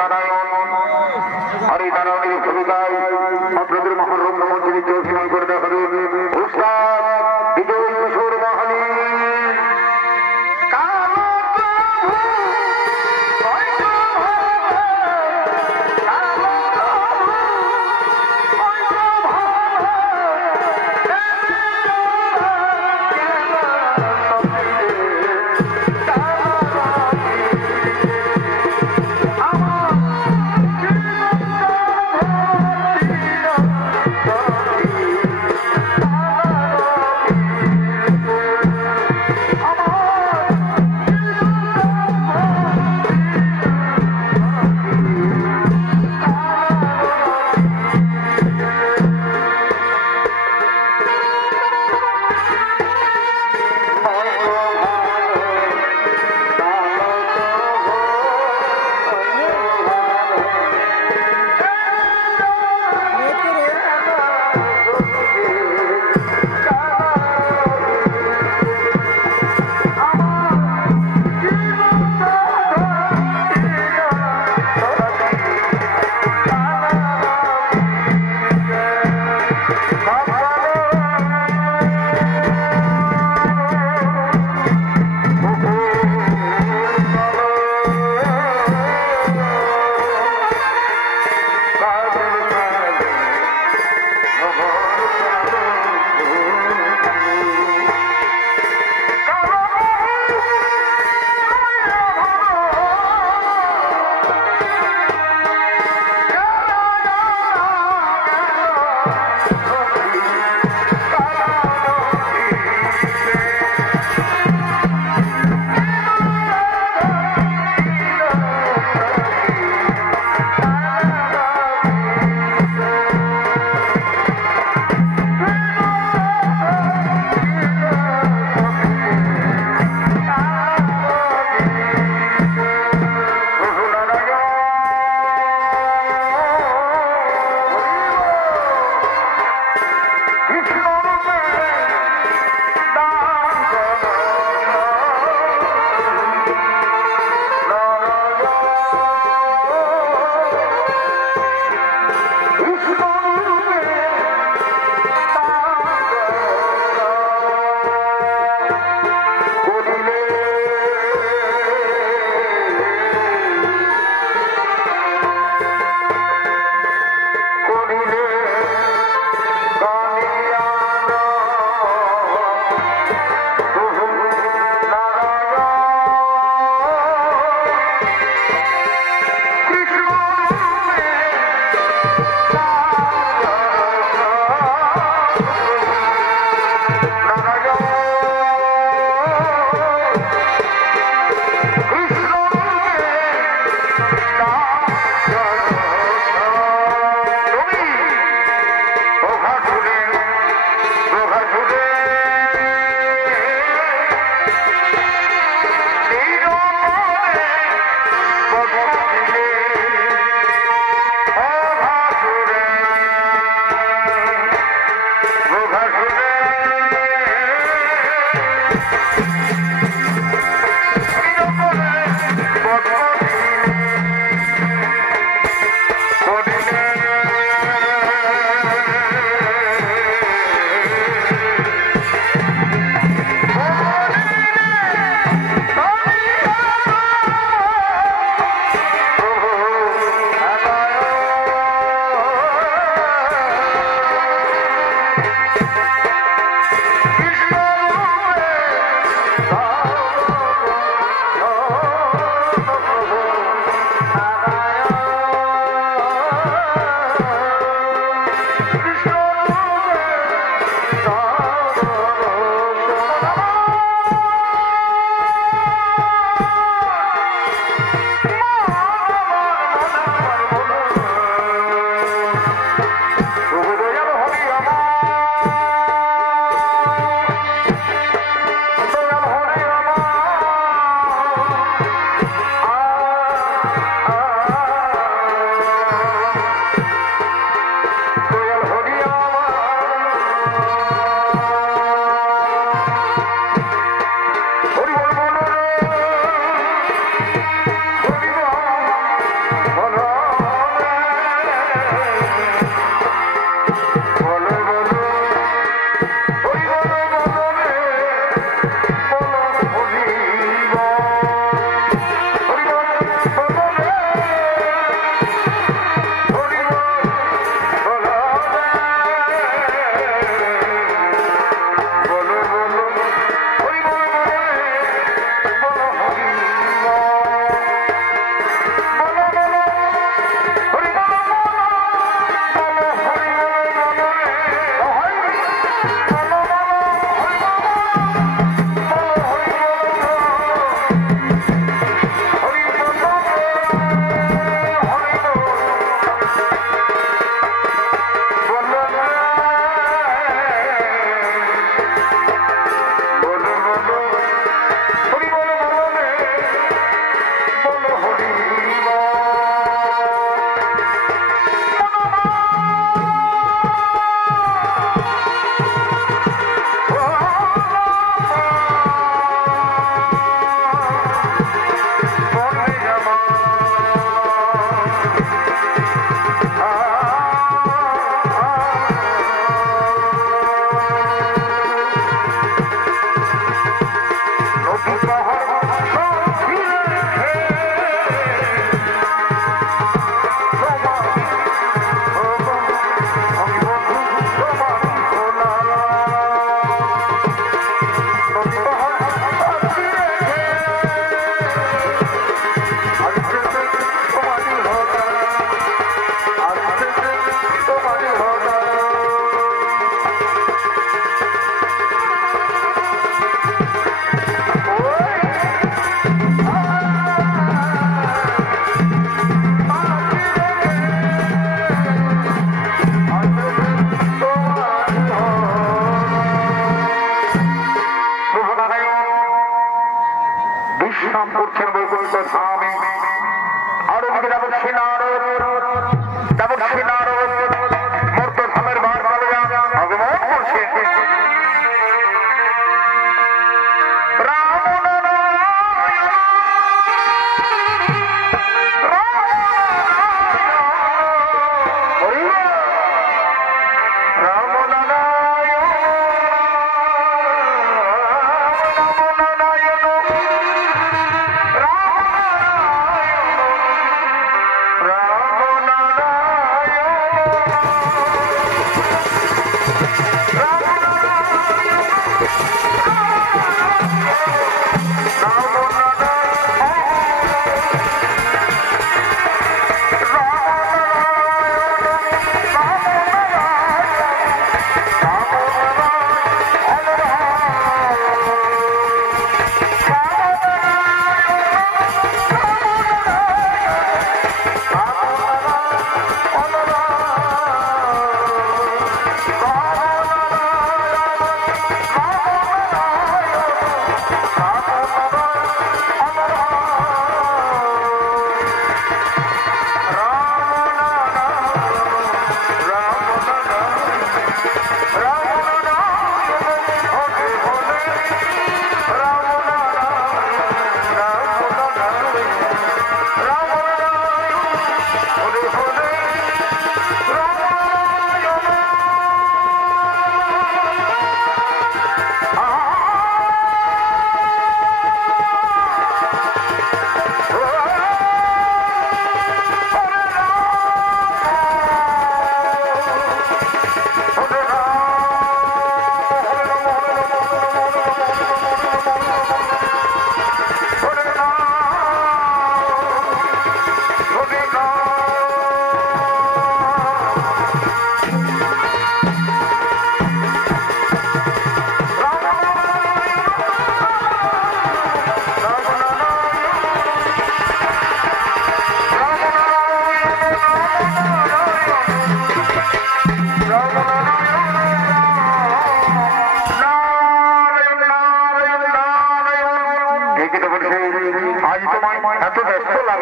নারায়ণ হরিনারায়ণের ভূমিকায় আপনাদের মহারম্য মন্ত্রী চৌকিমান করে দেখাবেন উস্তাদ বিজয় কিশোর মাহালি।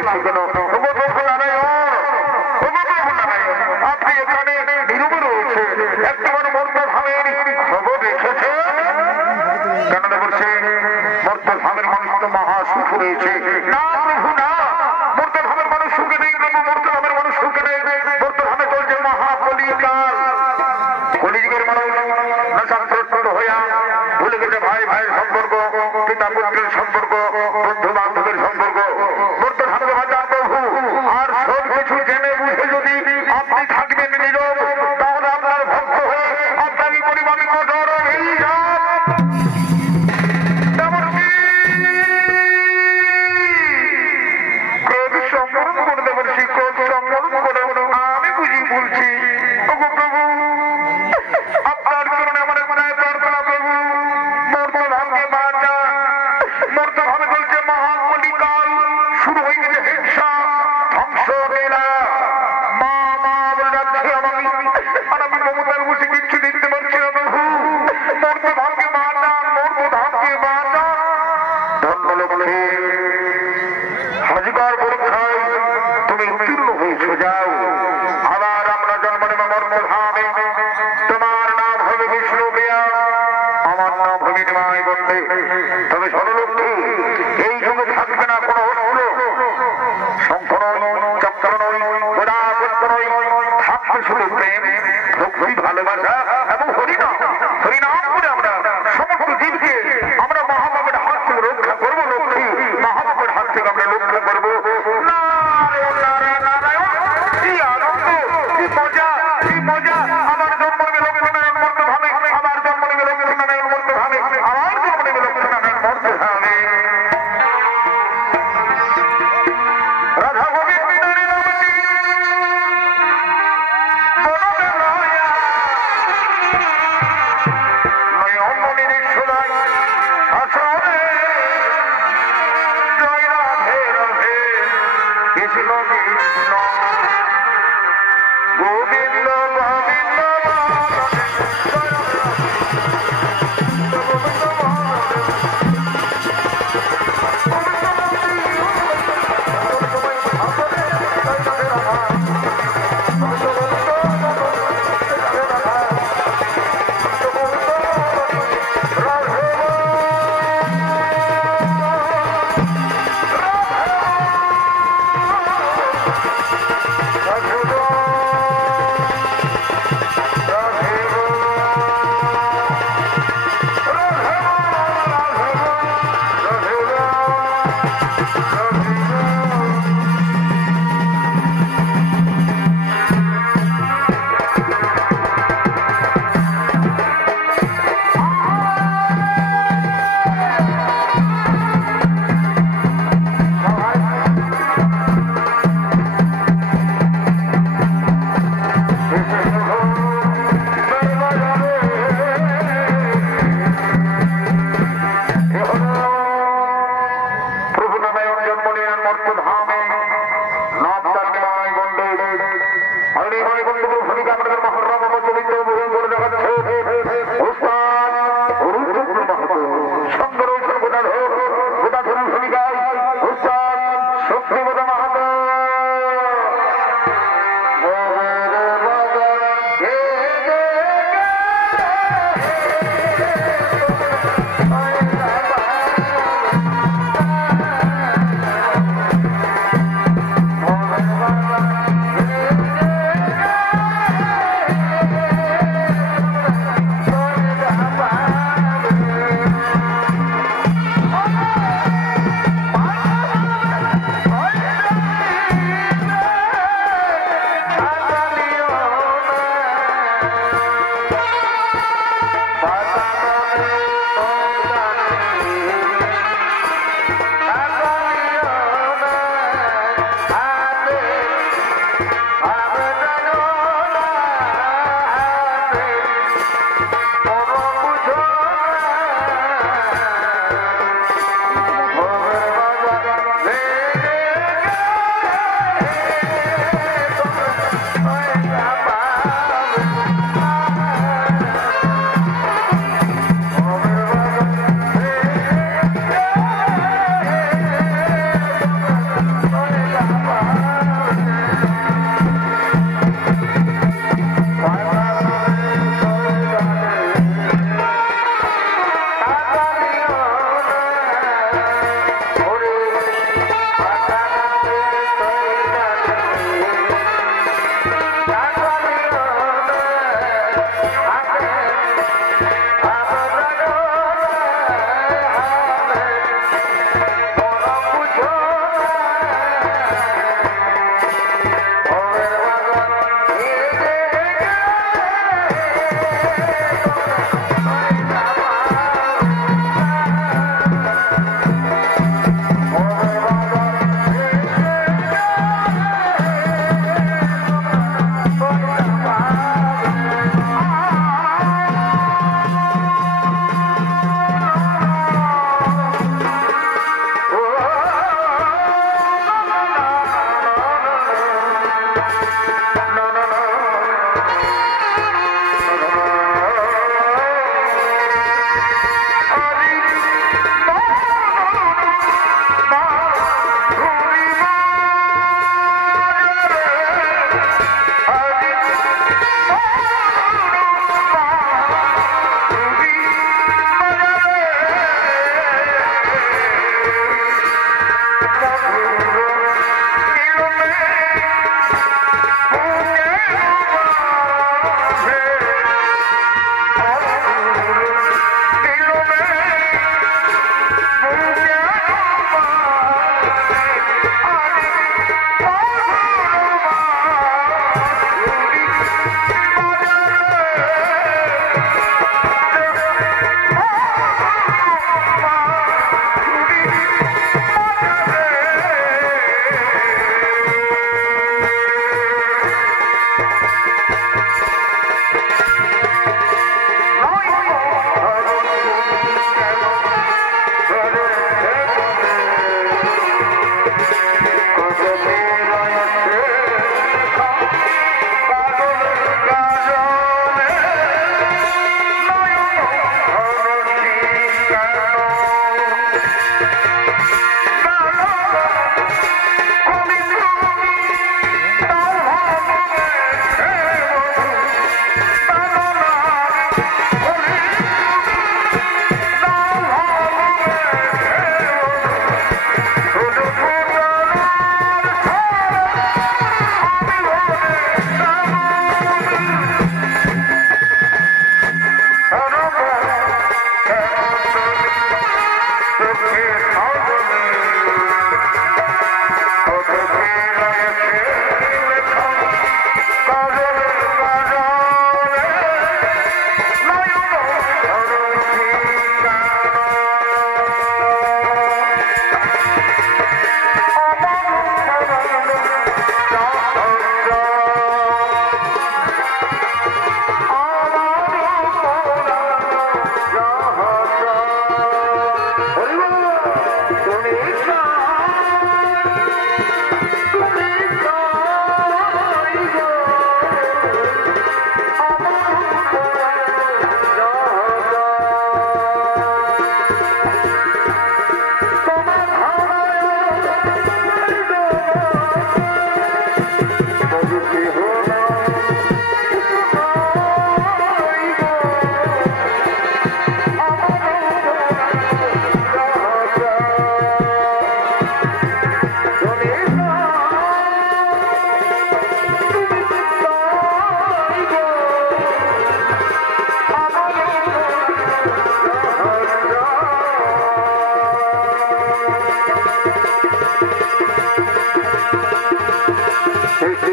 লাগছে কেন? আপনি এখানে নীরবে রয়েছে, একবার মর্তধামের খবর রেখেছে কেন? বলছে মর্তধামের মানুষ তো মহা সুখ রয়েছে। না প্রভু না, মর্তধামের মানুষ সুখে নেই প্রভু, মর্তধামের মানুষ সুখে নেই। মর্তধামে চলছে মহাকলিকাল। কলিযুগের মানুষ নেশাগ্রস্ত হইয়া ভুলে গেছে ভাই ভাইয়ের সম্পর্ক, পিতা পুত্রের সম্পর্ক, বন্ধু বান্ধবের সম্পর্ক। মর্তধামকে বাঁচান প্রভু। আর সব কিছু জেনে বুঝে যদি আপনি থাকবেন নীরব, তাহলে আপনার ভক্ত হয়ে আপনারই পরিমাণে কঠোর অভিযান আমি বুঝি বলছি প্রভু, আপনার কারণে আমার প্রার্থনা প্রভু, মর্তধামকে বাঁচান। মর্তধামে চলছে মহাকলিকাল, শুরু হয়ে গেছে হিংসা, ধ্বংস, লীলা। মা মা বলে যাচ্ছে আমাকে, আর আমি মমতার বসে কিচ্ছু দেখতে পাচ্ছি না প্রভু। মর্তধামকে বাঁচান, মর্তধামকে বাঁচান। ধন্য লক্ষ্মী, হাজিকার পরীক্ষায় তুমি উত্তীর্ণ হয়েছো, যাও। আবার আমরা জন্ম নেব মর্তধামে, তোমার নাম হবে বিষ্ণু প্রিয়া, আমার নাম হবে নিমাই বন্দে। তবে সরলক্ষ্মী, এই যুগে থাকবে না কোনো অস্ত্র, শঙ্খ নয়, চক্র নয়, গোড়াপত্র নয়, থাকবে শুধু প্রেম, ভক্তি, ভালোবাসা এবং হরিনাম। হরিনাম করে আমরা সমস্ত জীবকে আমরা মহাপাপের হাত থেকে রক্ষা করবো লক্ষ্মী, মহাপাপের হাত থেকে আমরা রক্ষা করবো। নারায়ণ নারায়ণ নারায়ণ, কি আনন্দ, কি মজা, কি মজা। আমার জন্ম নেবে লক্ষ্মীনারায়ণ মর্তধামে, আমার জন্ম নেবে লক্ষ্মীনারায়ণ মর্তধামে, আমার জন্ম নেবে লক্ষ্মীনারায়ণ মর্তধামে। রাধা গোবিন্দের নামটি মননে লয়া,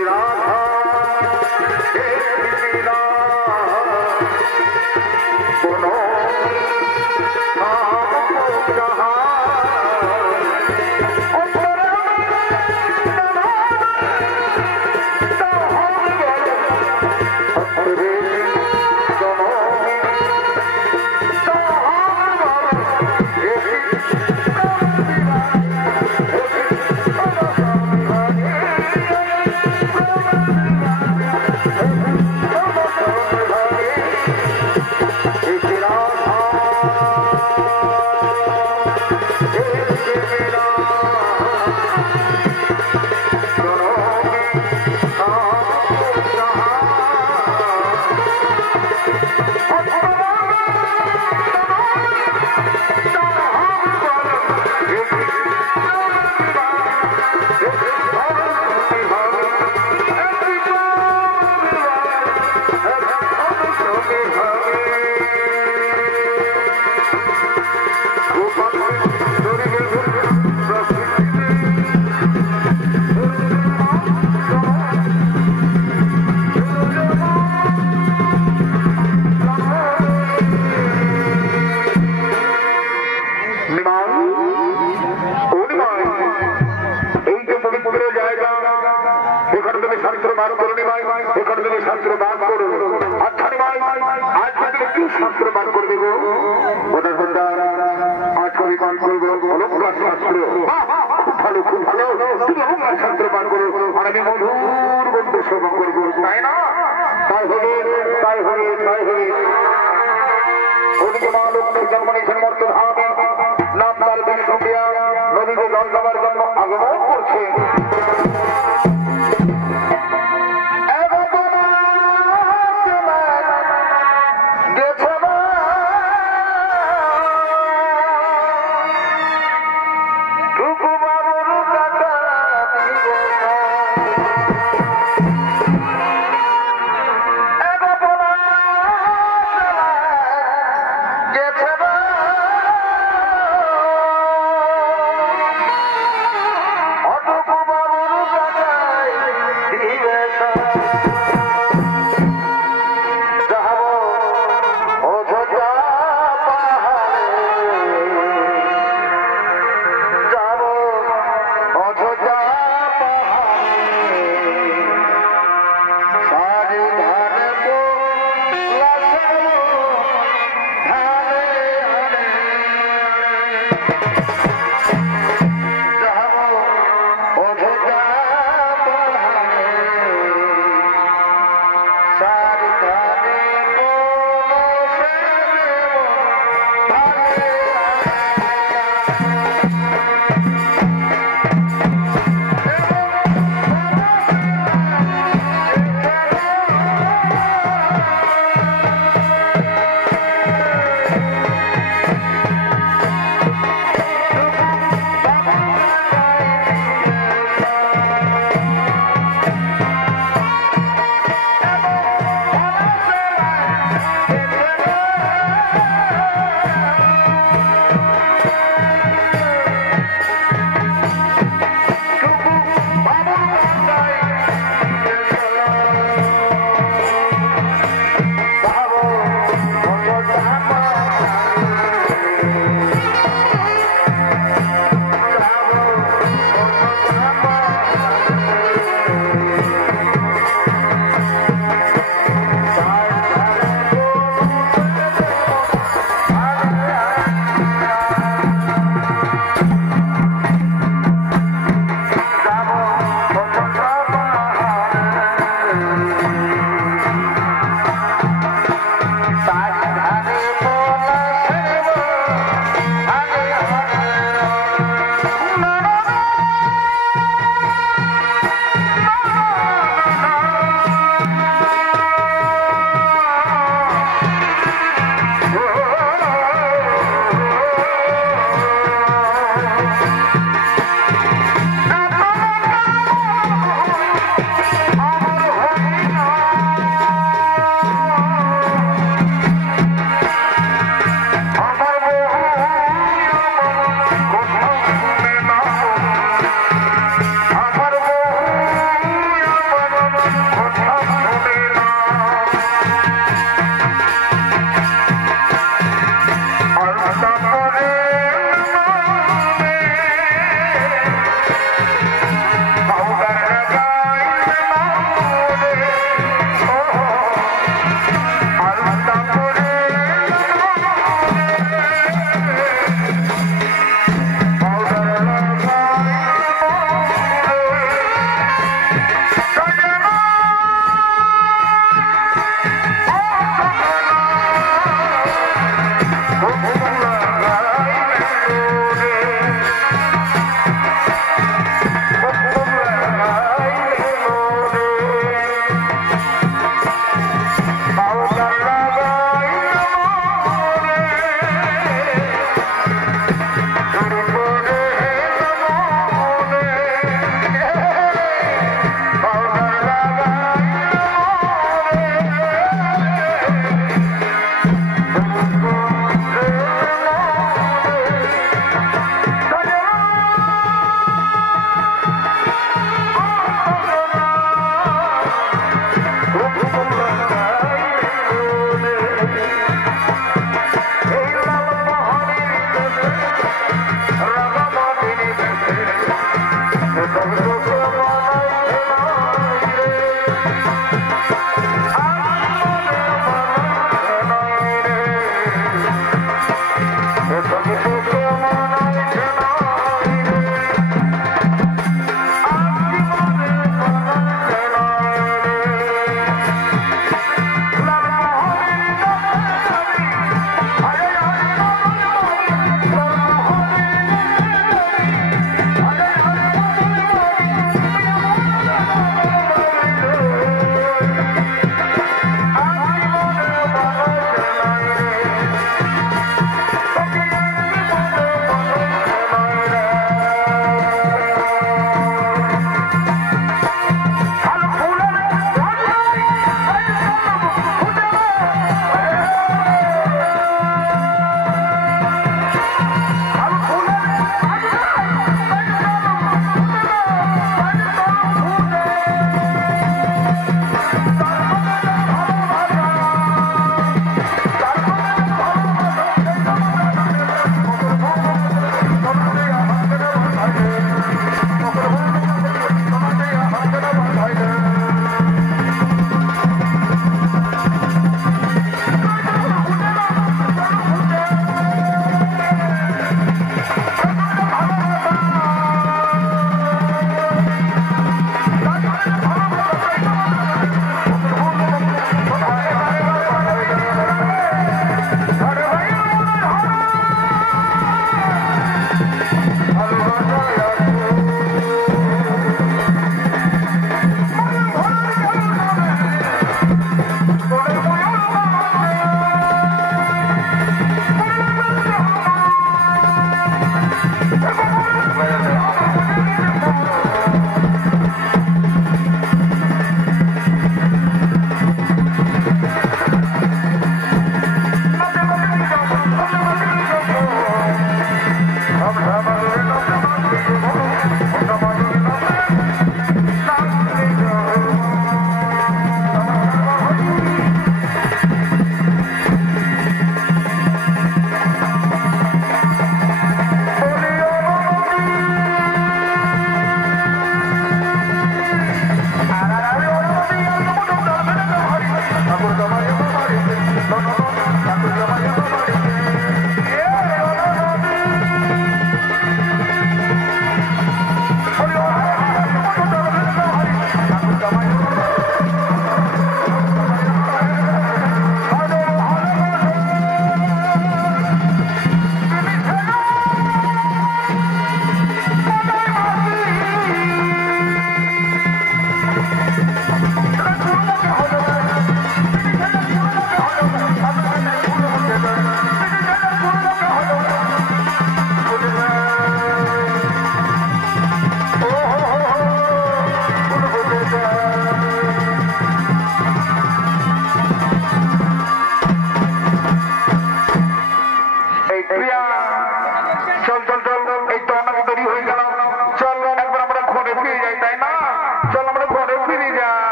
Baba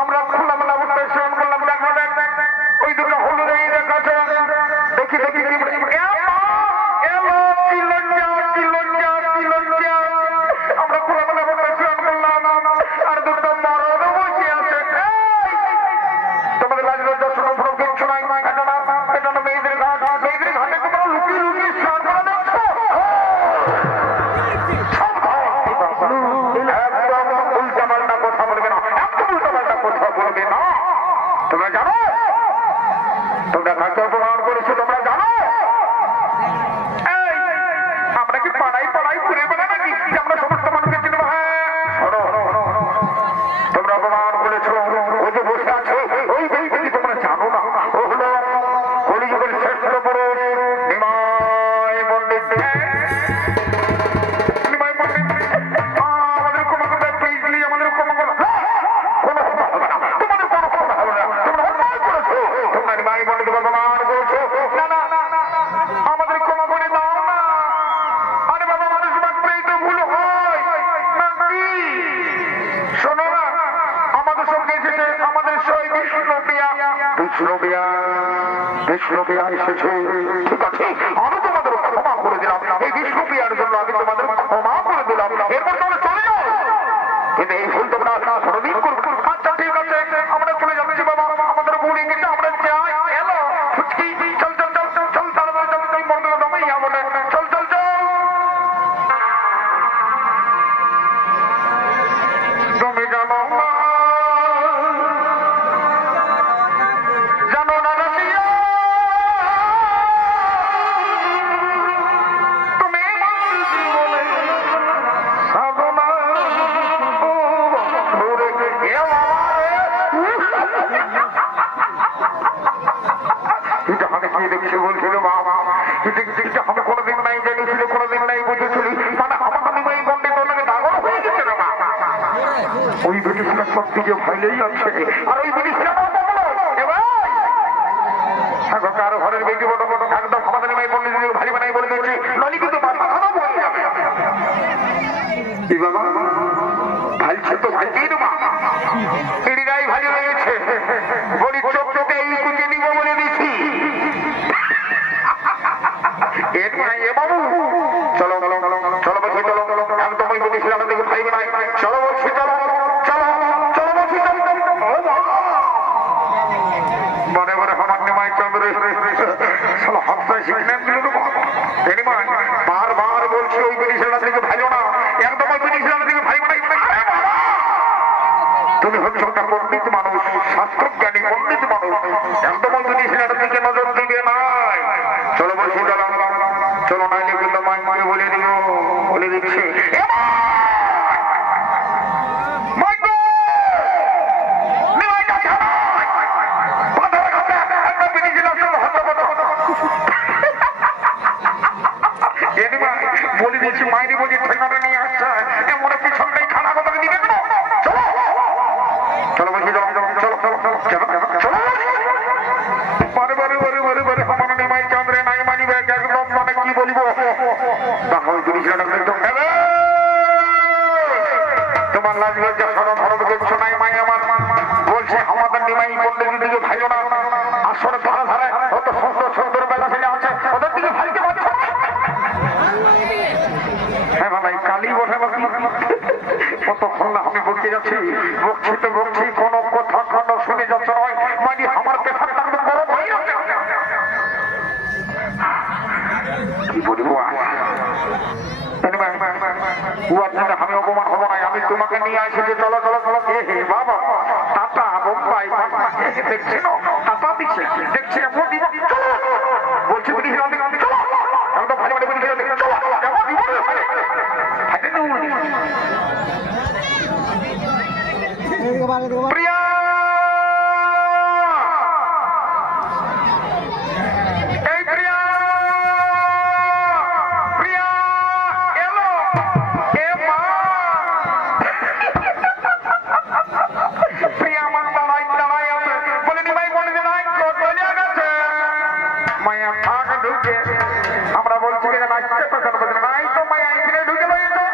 আমরা খুললাম না উদ্দেশ্যন করলাম দেখো ওই দুটো হলুদ এই দেখাচ্ছে দেখি দেখি আমরা খুললাম না উদ্দেশ্যন করলাম আর দুটো মরদ বসে আছে তোমাদের লাজ লজ্জা শোনো ভ্রম কিচ্ছু নাই এটা না মেয়েদের ঘাট মেয়েদের ঘাটে কোথাও লুকিয়ে লুকিয়ে স্নান করা দেখছো উল্টাপাল্টা কথা বলবে না একদম উল্টাপাল্টা কথা বলবে না তোমরা জানো তোমরা কাকে অপমান করেছো তোমরা জানো আমরা কি পাড়াই পাড়াই ঘুরে বেড়া নাকি আমরা সমস্ত মানুষকে চিনবো তোমরা অপমান করেছো ওই যে বসে আছে ওই ব্যক্তি তোমরা জানো না ও হলো কলিযুগের শ্রেষ্ঠ পুরুষ নিমাই পণ্ডিত আমাদের কোনো কথা পেয়েছিলি আমাদের কোনো কথা কোনো কথা হবে না তোমাদের কোনো কথা হবে না তোমরা অন্যায় করেছো তোমরা নিমাই পণ্ডিত অপমান করছো না না আমাদের ক্ষমা করে দাও না আরে বাবা মানুষ মাত্রই তো ভুল হয় নাকি শোনো না আমাদের সঙ্গে এসেছে আমাদের সই বিষ্ণুপ্রিয়া এসেছে ঠিক আছে আমি তোমাদের ক্ষমা করে দিলাম এই বিষ্ণুপ্রিয়ার জন্য আমি তোমাদের ক্ষমা করে দিলাম এরপর তোমরা চলে যাও কিন্তু এই ভুল তোমরা কোনোদিন করবে আচ্ছা ঠিক আছে আমরা চলে যাচ্ছি বাবা আমাদের ভুল গেছে আমরা যাই এলো চল চল চল চল চল তাড়াতাড়ি চল তুই বন্ধু দমে ইয়া বলে চল চল চল তুমি জানো না রসিয়া তুমি বলে সাধনা ঘুরে এটা আমি কি দেখছি বলছিল বাবা এটা আমি কোনোদিন নাই জানিয়েছিল কোনোদিন নাই বুঝেছিলি মানে আমার নিমাই বন্ডে তোর লাগে দাগর হয়ে গেছে না ওই ব্রিটিশরা সবদিকে ভয়লেই আছে আর ওই ব্রিটিশরা কারো ঘরের বেটি বড় বড় একদম আমাদের নিমাই বন্ডে ভারী বানাই বলে দিচ্ছি নলি কিন্তু মাথা খারাপ হয়ে যাবে বাবা ভাইছে তো ভাইকেই দেবা এড়িরাই ভারী হয়ে গেছে বলি চোখ চোখে এই কুচে নিব বলে দিচ্ছি বাবু চলো চলো বলছি চলো একদম ওই বলেছিলাম দেখে ভাই নাই চলো বলছি চলো চলো চলো বলছি মনে মনে আমার নিমাই চন্দ্র চলো হাতটায় শিখলেন বারবার বলছি ওই বিনিশালা থেকে ভাইও না একদম ওই বিনিশালা থেকে ভাই নাই তুমি হচ্ছে একটা পণ্ডিত মানুষ শাস্ত্রজ্ঞানী পণ্ডিত মানুষ একদম ওই বিনিশালার দিকে নজর দিবে নাই চলো বলছি চলো চলো নাইলে কিন্তু মাইকে বলে দিও বলে দিচ্ছি বলে দিচ্ছি মাইরি বলি ঠেকাটা নিয়ে আসছে এমন পিছনটাই খানা কথা দিবে কেন চলো চলো বলছি চলো চলো চলো চলো চলো বারে বারে বারে বারে বারে আমার নিমাই চন্দ্রে নাই মানিবে একদম মানে কি বলিব তোমার লাজ লজ্জা সরম হরম কিছু নাই মাই আমার বলছে আমাদের নিমাই পণ্ডিত দিকে ভাইও না আসরে ধারা ধারে কত সুন্দর সুন্দর বেলা ছেলে আছে ওদের দিকে ভাইকে পারছো হ্যাঁ ভাই কালি বসে কতক্ষণ না আমি বলতে যাচ্ছি বকছি তো বকছি কোনো কথা কোনো শুনে যাচ্ছে নয় মানে আমার পেশার থাকবে বড় ভাই কি বলবো আমি অপমান হবো না আমি তোমাকে নিয়ে আসি যে চলো চলো চলো হে বাবা টাটা বোম্বাই দেখছি টাটা দিচ্ছে দেখছি বলছি তো ভাই মানে প্রিয়া আমরা বলছি নাই তো মায়া এখানে ঢুকে রয়েছে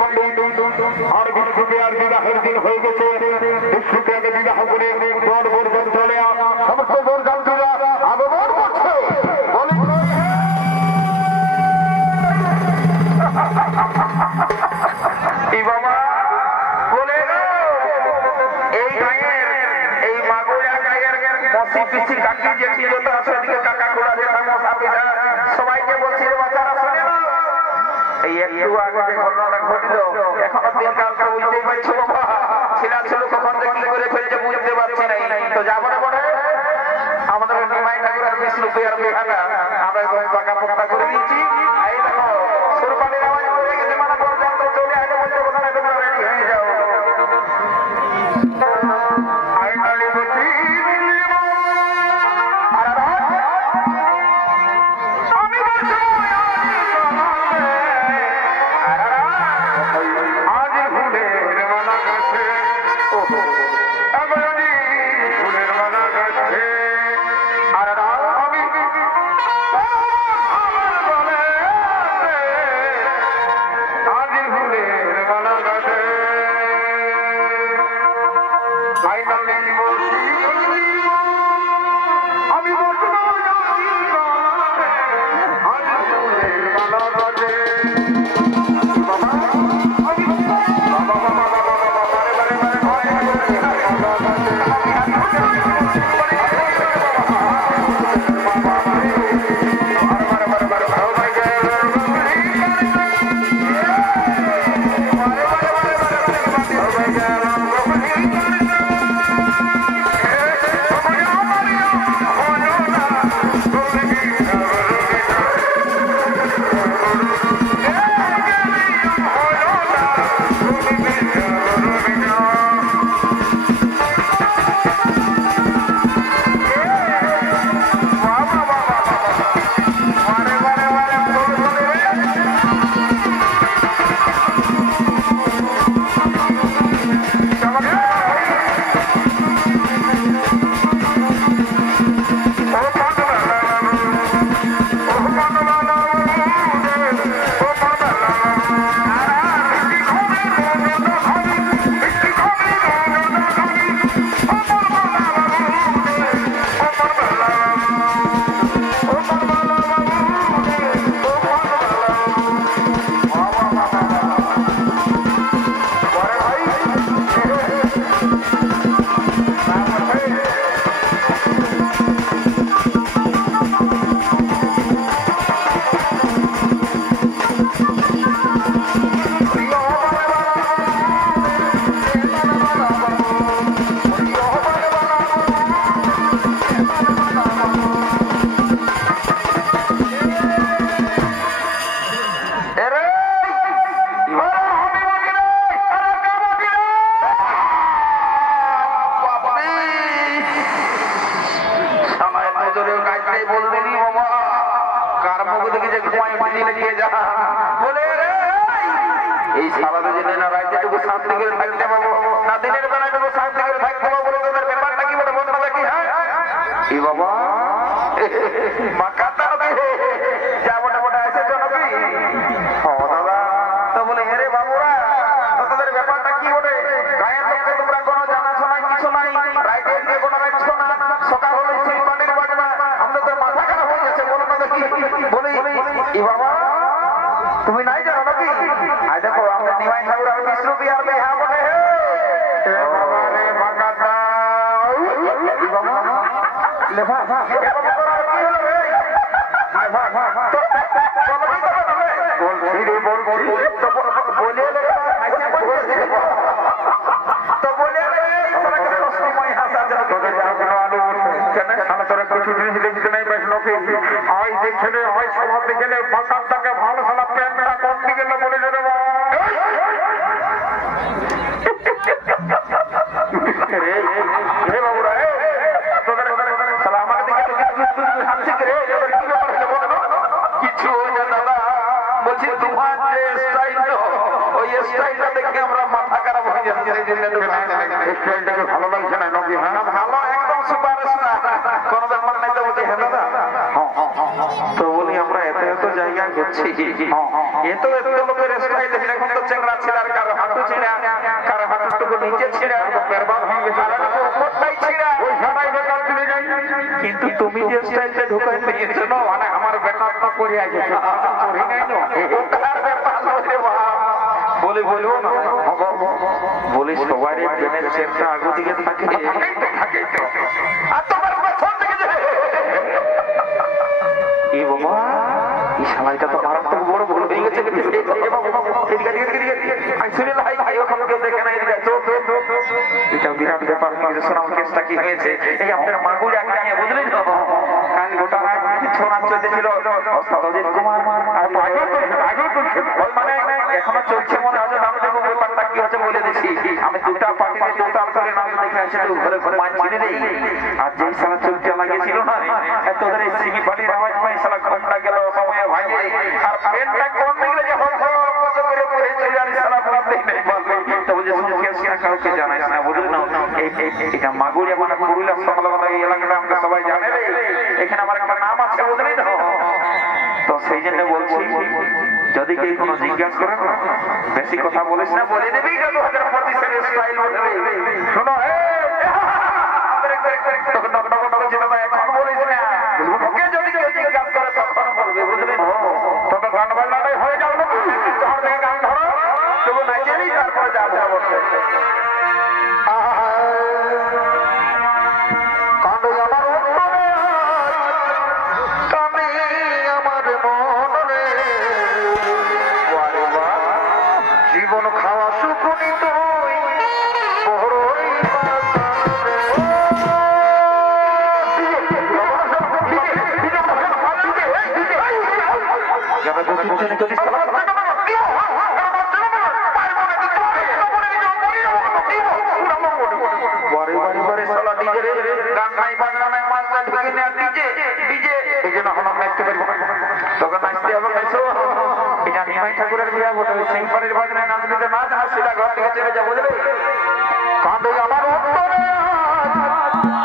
বন্ধু আর বিষ্ণুকে আর বিবাহের দিন হয়ে গেছে বিষ্ণুকে আগে বিবাহ করে বর বর্জন চলে সমস্ত বর গান্ধীরা আগমন করছে বলে এই বাবা বলে এই গায়ের এই মাগুরা গায়ের বসি পিসি কাকি যে যত আছে দিকে কাকা গোড়া যে ফেমাস আপিসা সবাইকে বলছি বাচ্চারা শুনে না এই একটু আগে যে ঘটনাটা ঘটলো এখনো দিনকালটা বুঝতেই পারছো বাবা ছেলা ছিল কখন যে কি করে ফেলছে বুঝতে পারছি নাই তো যাবো না মনে আমাদের নিমাই ঠাকুরের বিষ্ণু প্রিয়ার বিহানা আমরা পাকা পোকা করে দিয়েছি এই দেখো সুরপালির আওয়াজ হয়ে গেছে মানে পর্যন্ত চলে আসে বলছে ওখানে তোমরা রেডি হয়ে যাও ফাইনালি বলছি তো বলি আমরা এত এত জায়গায় ঘুরছি এত এত লোকের স্টাইল এখন তো চেংড়া তুমি যে স্টাইলটা ঢোকাই নিয়েছো না মানে আমার বেটারটা করে গেছে পড়ে নাই না বলে বলবো না বলে সবার ট্রেনের চেনটা আগে দিকে থাকে আর তোমার পেছন দিকে এই বাবা এই শালাইটা তো মারাত্মক বড় ভুল হয়ে গেছে এটা বিরাট ব্যাপার শোনাও কেসটা কি হয়েছে এই আপনার মাগুর একটা নিয়ে বুঝলেন তো কাল গোটা ছোড়া চলতেছিল অজিত কুমার আর মানে এখনো চলছে মনে হয় আমি দেখবো ব্যাপারটা কি হচ্ছে বলে দিচ্ছি আমি দুটা পার্টিতে দুটা করে নাম দেখে আসে ঘরে ঘরে মান চিনে দেই আর যেই সালা চলতে লাগিয়েছিল না তোদের এই সিগি পাটির আওয়াজ পাই সালা ঘন্টা গেল সময় ভাঙে আর পেনটা কোন দিকে যে হল কত করে পড়ে চলে যাবে সালা বলতেই নেই তো বুঝে শুনে কেসটা কাউকে জানাইস না বুঝলি না এটা মাগুরিয়া মানে পুরুলিয়া সংলগ্ন এই এলাকাটা আমরা সবাই জানে রে এখানে আমার একটা নাম আছে বুঝলি তো তো সেই জন্য বলছি যদি কেউ কোনো জিজ্ঞাসা করে না বেশি কথা বলিস না বলে দেবি 2025 স্টাইল বলবে শোনো এখন বলিস না ওকে যদি কেউ জিজ্ঞাসা করে তখন বলবে বুঝলি তবে গান বাজনাটাই হয়ে যাও না শহর থেকে গান ধরো তবু নাচে নি তারপরে যাবো জীবন খাওয়া সুখনি তুই বড়ই ঠাকুরের বিয়া বটে সিংপাড়ির বাজনায় নাচ দিতে না হাসিটা ঘর থেকে চলে যা বুঝলে কাঁদে আমার উত্তরে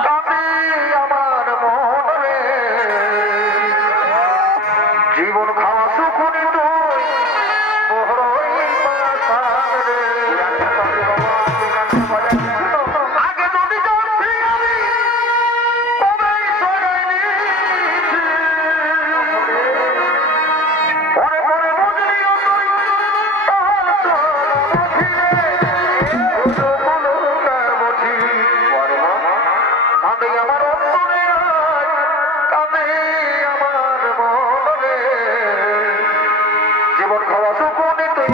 কাঁদে আমার মনে জীবন খাওয়া সুখনি তুই বড়ই পাশারে আগে যদি জানতি আমি কবেই সরাইনি পরে পরে বুঝলিও তুই তাহার কাঁদে আমার অন্তরে কাঁদে আমার মনে জীবন খাওয়া সুখনে তুই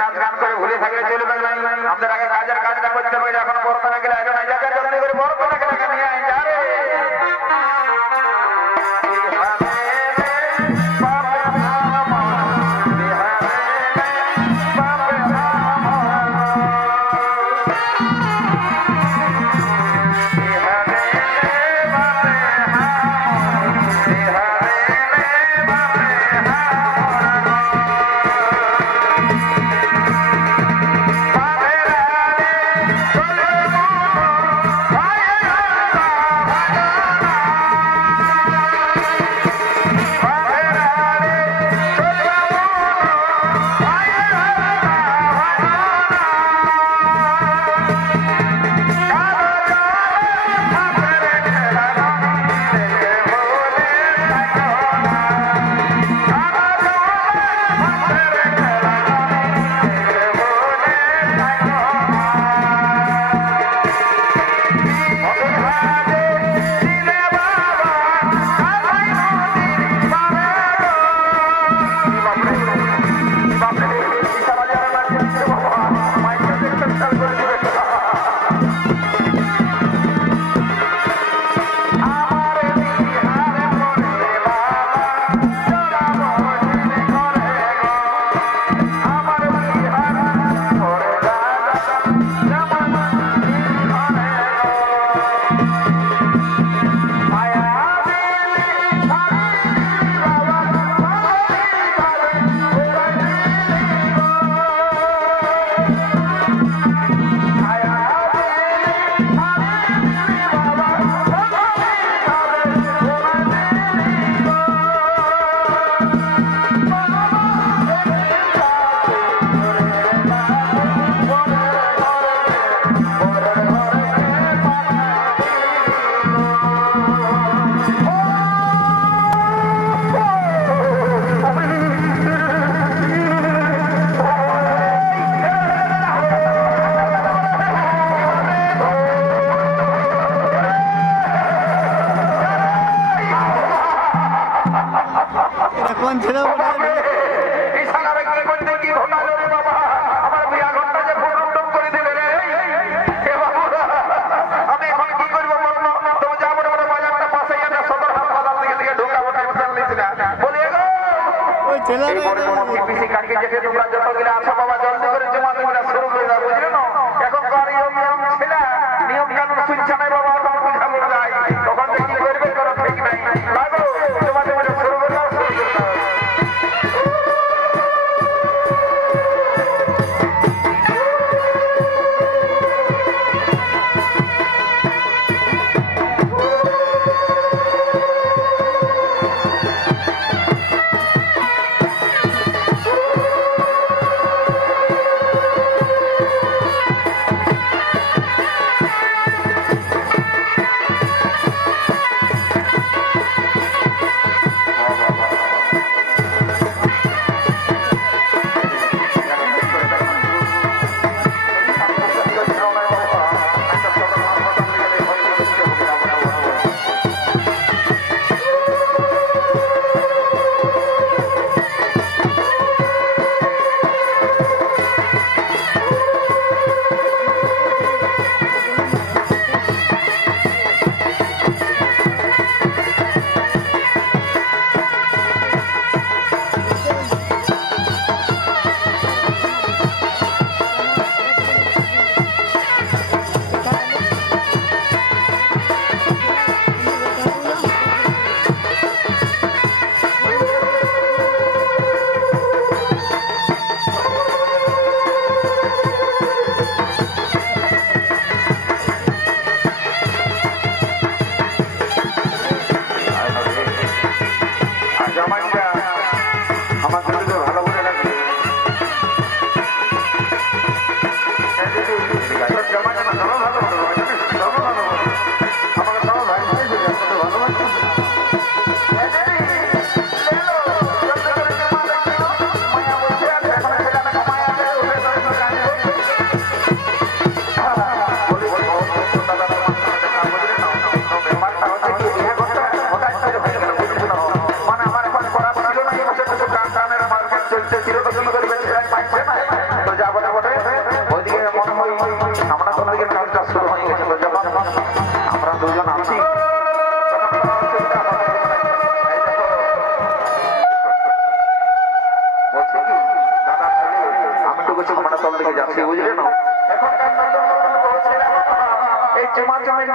নাচ গান করে ভুলে থাকলে চলবে না আমাদের আগে কাজের কাজটা করতে হবে এখন বড় করে গেলে একজন জায়গা জলদি করে বড় করে গেলে নিয়ে আয় যা রে এই বড় মন্দির পিসি কাটকে যেতে তোমরা যতগুলো আছো বাবা জলদি করে জমা দেওয়া শুরু করে দাও, বুঝলে না? এখন কার নিয়ম ছেলে নিয়ম কানুন শুনছে না বাবা, তখন বুঝাবো যায় তখন কি করবে করো, ঠিক নাই লাগো জমা দেওয়া শুরু করে দাও, শুরু করে দাও।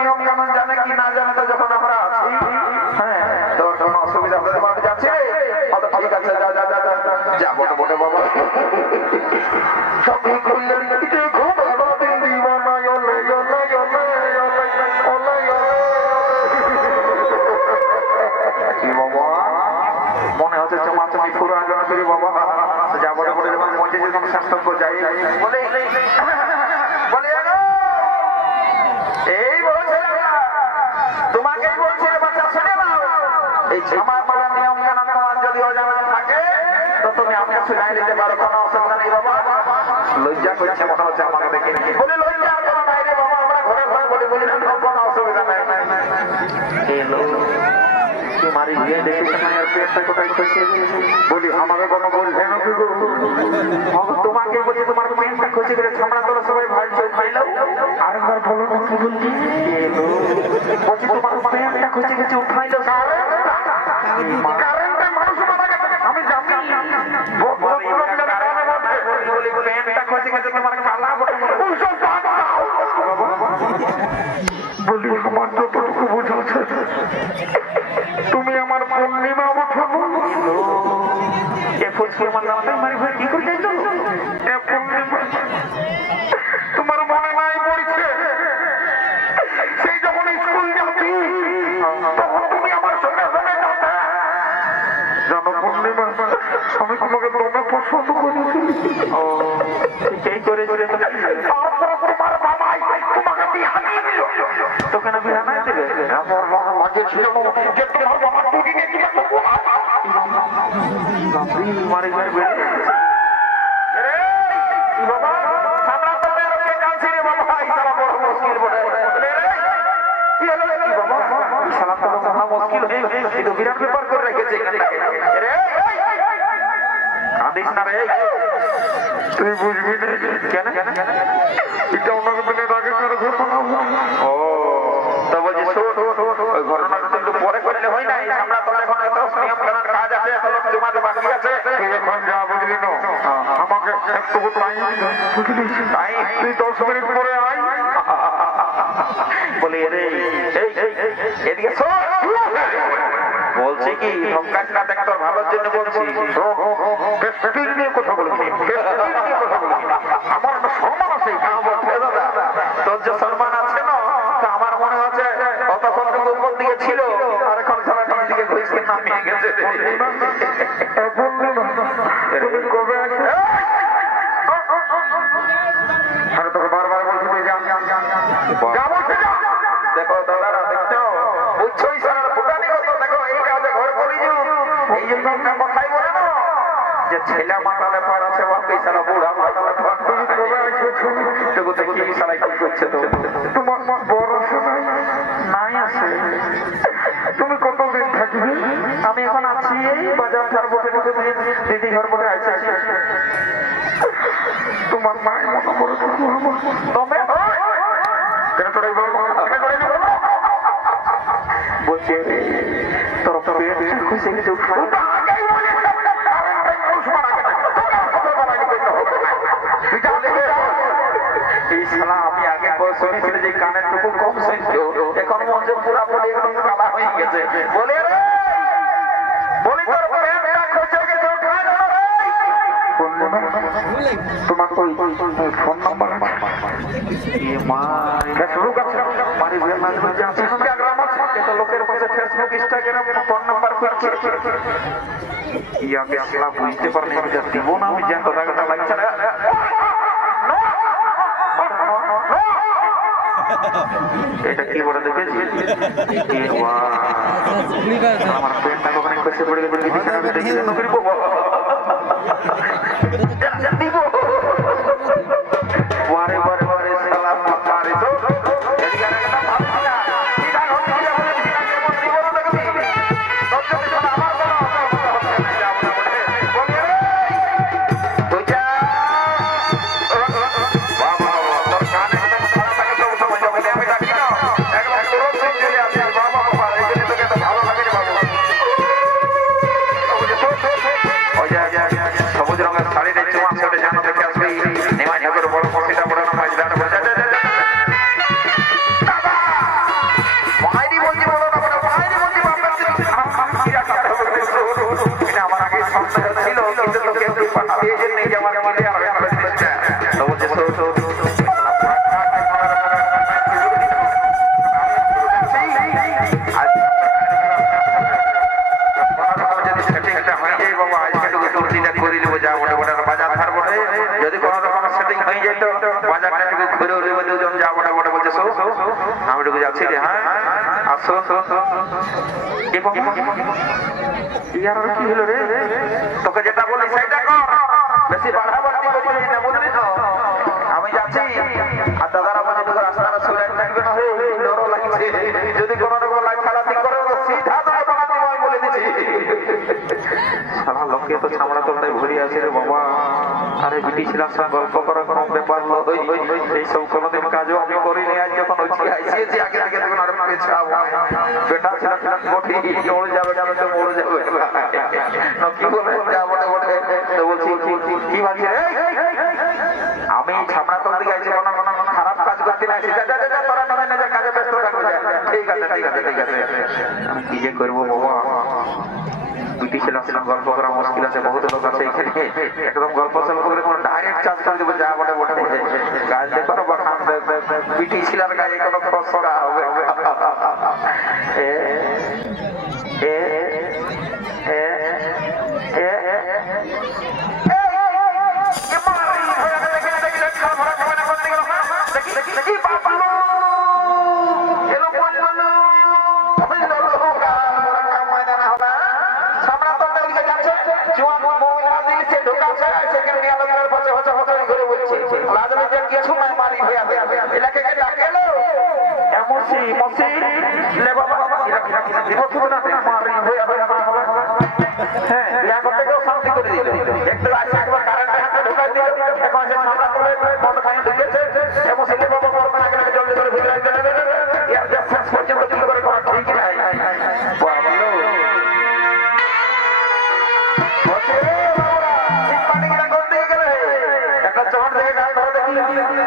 নিয়ম কানুন জানে কি না জানে তো যখন আমরা আছি, হ্যাঁ তো কোনো অসুবিধা হতে পারে যাচ্ছে, ঠিক আছে যা যা যা যাবো না বলে বাবা সবই খুললেন খুব ভালো দিন দিবানা ইলে ইলে ইলে কি বাবা মনে হচ্ছে চমাচমি পুরো আলোচনা করি বাবা যাবো না বলে যখন পৌঁছে যখন শাস্ত্র যাই বলে বলে এই বলছে তোমাকেই বলছে বাচ্চা শুনে নাও, এই আমার বলার নিয়ম কানুন তোমার যদি অজানা থাকে তো তুমি আমাকে শুনাই দিতে পারো, কোনো অসুবিধা নেই বাবা। লজ্জা করছে মনে হচ্ছে আমাকে দেখে, বলে লজ্জা আর কোনো নাই রে বাবা, আমরা ঘরে ঘরে বলি বুঝলেন, কোনো অসুবিধা নাই। মারি বিয়ে দেখেছে না আর পেটটা কোথায় খসে বলি আমাকে কোনো বলছে না কি করবো, তোমাকে বলছি তোমার পেটটা খসে গেলে ছামড়া তোলা সবাই ভাই চোখ খাইলাম আরেকবার বলো না কি বলছি বলছি তোমার পেটটা খসে গেছে উঠাইলো কারেন্টে মানুষ মারা গেছে আমি জানি পেটটা খসে গেছে তোমার কালা বটে বলি তোমার যতটুকু বুঝেছে তুমি আমার পূর্ণিমা উঠো কি করে তোমার মনে নাই পড়ছে সেই যখন স্কুল যাচ্ছি তখন তুমি আমার সঙ্গে সঙ্গে জানো পূর্ণিমা আমি তোমাকে তোমরা পছন্দ করেছি সেই করে তোমার বাবাই তোমাকে বিহা দিয়ে দিল, তোকে না বিহা নাই দেবে আমার মাঝে ছিল যে তোমার বাবা দুদিনে মারে ঘরে বেড়ে বাবা আমরা তো বেরোকে কালছি রে বাবা ইসারা বড় মুশকিল বটে কি হলো কি বাবা ইসারা তো মহা মুশকিল হয়ে এই তো বিরাট ব্যাপার করে রেখেছে রে কাঁদিস না রে তুই বুঝবি না কেন এটা অন্য দিনের আগে করে ঘটনা ও তো বলছি ওই ঘটনাটা তো একটু পরে করলে হয় না, আমরা তো এখন এত নিয়ম কানুন কাজ আছে, জমা বাকি আছে কতটুকু টাইম তুই 10 মিনিট পরে আয়। বলি রে এদিকে বলছি কি ধমকাস না, দেখ তোর ভালোর জন্য বলছি। নিয়ে কথা বলছি, আমার সম্মান আছে। তোর যে সম্মান আছে না, তা আমার মনে হচ্ছে অতক্ষণ থেকে উপর দিকে ছিল, আর এখন সবাই নিচ দিকে ঘুষকে নামিয়ে গেছে। তুমি কবে আসবে? আরে তোকে বারবার বলছি তুই যা। দেখো দাদারা, দেখছো বুঝছো ইশারার ফুটানি কত। দেখো এই কাজে ঘর করি এই জন্য একটা কথাই বলে না যে ছেলে মাতালে পার আছে, বাপে ইশারা বুড়া মাতালে পার। তুমি কবে আসবে? দেখো দেখি ইশারাই কি করছে। তো তোমার বড় শোনাই নাই আছে। তুমি কতদিন থাকবে? আমি এখন আছি এই বাজার ঘর বসে বসে দিদি ঘর বসে আছি। তোমার মায়ের মতো করে থাকবো আমার। তবে কেন করে বলছে তোর পেট খুশি কিছু খাই। এই শালা আমি আগে শুনেছিল যে কানের টুকু কম শুনতো, এখন মনে হচ্ছে পুরাপুরি একদম কালা হয়ে গেছে। বলে রে বলি তোর তোমার ফোন নাম্বার লোকের পাশে ফেসবুক ইনস্টাগ্রাম ফোন নাম্বার করছে। ইয়াকে আসলা বুঝতে পারলে দিব না, আমি যা কথা কথা লাগছে না। এটা কি বলে দেখেছি আমার পেনটা ওখানে পেছে পড়ে গেছে। দেখি নকরি পাবো দিব বারে বারে বারে সালাম মারে তো এদিকে একটা ভাবছি না এটা হচ্ছে বলে দিব না দেখবি তোর জন্য আমার বড় যাব না বলে তুই যা বাবা তোর কানে একদম খারাপ থাকে তো সময় যাবে আমি ডাকি না একদম তুরন্ত চলে আসি। বাবা বাবা এখানে তোকে তো ভালো লাগে বাবা। সবুজ রঙের শাড়ি দেখছি মাঝে জানো দেখে আসবি নিমাই ঠাকুর বড় মসজিদটা বড় না মাঝে দাঁড়া বসে মাইরি বলছি বলো না বলো মাইরি বলছি এটা আমার আগে সন্দেহ ছিল, কিন্তু তো কেউ পাঠাবে এই জন্য যে আমার মনে আর তো বলছে যদি কোন রকম সেটিং হয়ে যেত বাজারটা একটু ঘুরে উঠে দুজন যাবো না বলে বলছে আমি ঢুকে যাচ্ছি রে। হ্যাঁ আসো ইয়ার কি হলো রে, তোকে যেটা বলি সেটা কর, বেশি বাড়াবাড়ি করবি না বুঝলি তো। আমি যাচ্ছি আর দাদারা বলছে তোকে রাস্তাটা সুরাই থাকবে না, ডরও লাগছে যদি কোন রকম লাইট খালাতি করে সিধা তোমায় বলে দিচ্ছি। সারা লোকে তো চামড়া তোমরাই ভরি আছে রে বাবা। আরে বিটি ছিলাম সব গল্প করার কোনো ব্যাপার নয়, এইসব কোনোদিন কাজও আমি করিনি। আজ যখন আইসিয়েছি আগে থেকে তখন আর পেছাবো বেটা ছিলাম কঠিন মরে যাবে যাবে তো মরে যাবে কি বলে যাবো না বলে তো বলছি কি ভাবছি আমি ছামড়া তোর দিকে আইছি কোনো খারাপ কাজ করতে না তোরা তোরা নিজের কাজে ব্যস্ত থাকবে। ঠিক আছে ঠিক আছে ঠিক আছে আমি কি যে করবো বাবা। বিটি ছিলাম গল্প করা মুশকিল আছে, বহুত লোক আছে এখানে একদম গল্প সল্প করে কোনো ডাইরেক্ট চার্জ করে দেবো যা বটে বটে গাছ দেখো বিটি ছিলার গায়ে কোনো খসড়া হবে।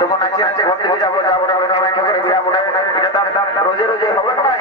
তখন আছে আছে ঘর থেকে যাবো যাবো করে যাবো এটা রোজে রোজে হবে না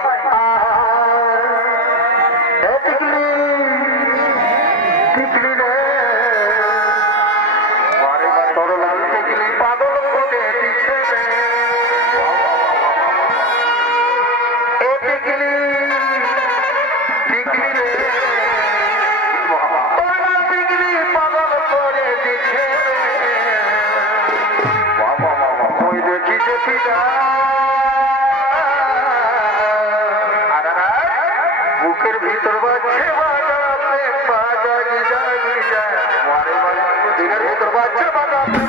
বুকের ভিতর বাজছে বাজাতে বাজারি জাগি যায় দিনের ভিতর বাজছে বাজাতে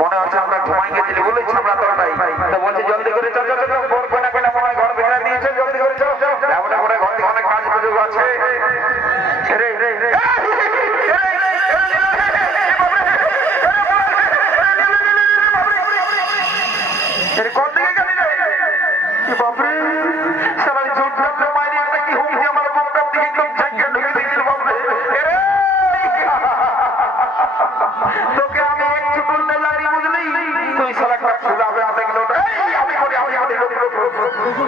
মনে হচ্ছে আমরা ঘুমাই গেছিলি বলেছি আমরা তো বলছি জলদি করে চল চল চল বর কোনা কোনা মনে হয় ঘর ভেঙে দিয়েছে জলদি করে চল চল যাবো করে ঘর থেকে অনেক কাজ সুযোগ আছে রে রে রে কোন দিকে গেলি রে বাপরে সারা জোর জোর মারি একটা কি হুমকি আমার বুকটার দিকে একদম ঝাঁকিয়ে ঢুকে দিয়েছিল বাপরে তোকে আমি একটু বলতে জানি বুঝলি তুই সারা একটা ফুলাবে হাতে গেল আমি করি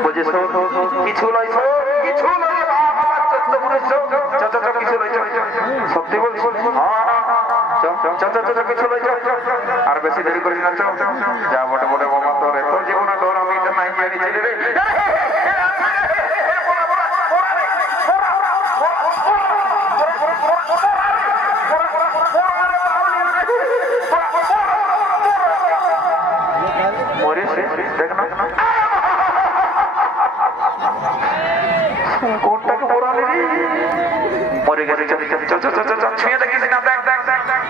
বুঝেছ কিছু নয় কিছু নয় কিছু নয় সত্যি বলছি কিছু নয় আর বেশি দেরি করিস না যা মোটে মোটে বাবা তোর এত জীবনে তোর আমি এটা নাই জানিয়েছি রে দেখ না কোনটাকে পড়ালি মরে গেছে ছুঁয়ে দেখিস না দেখ দেখ দেখ দেখ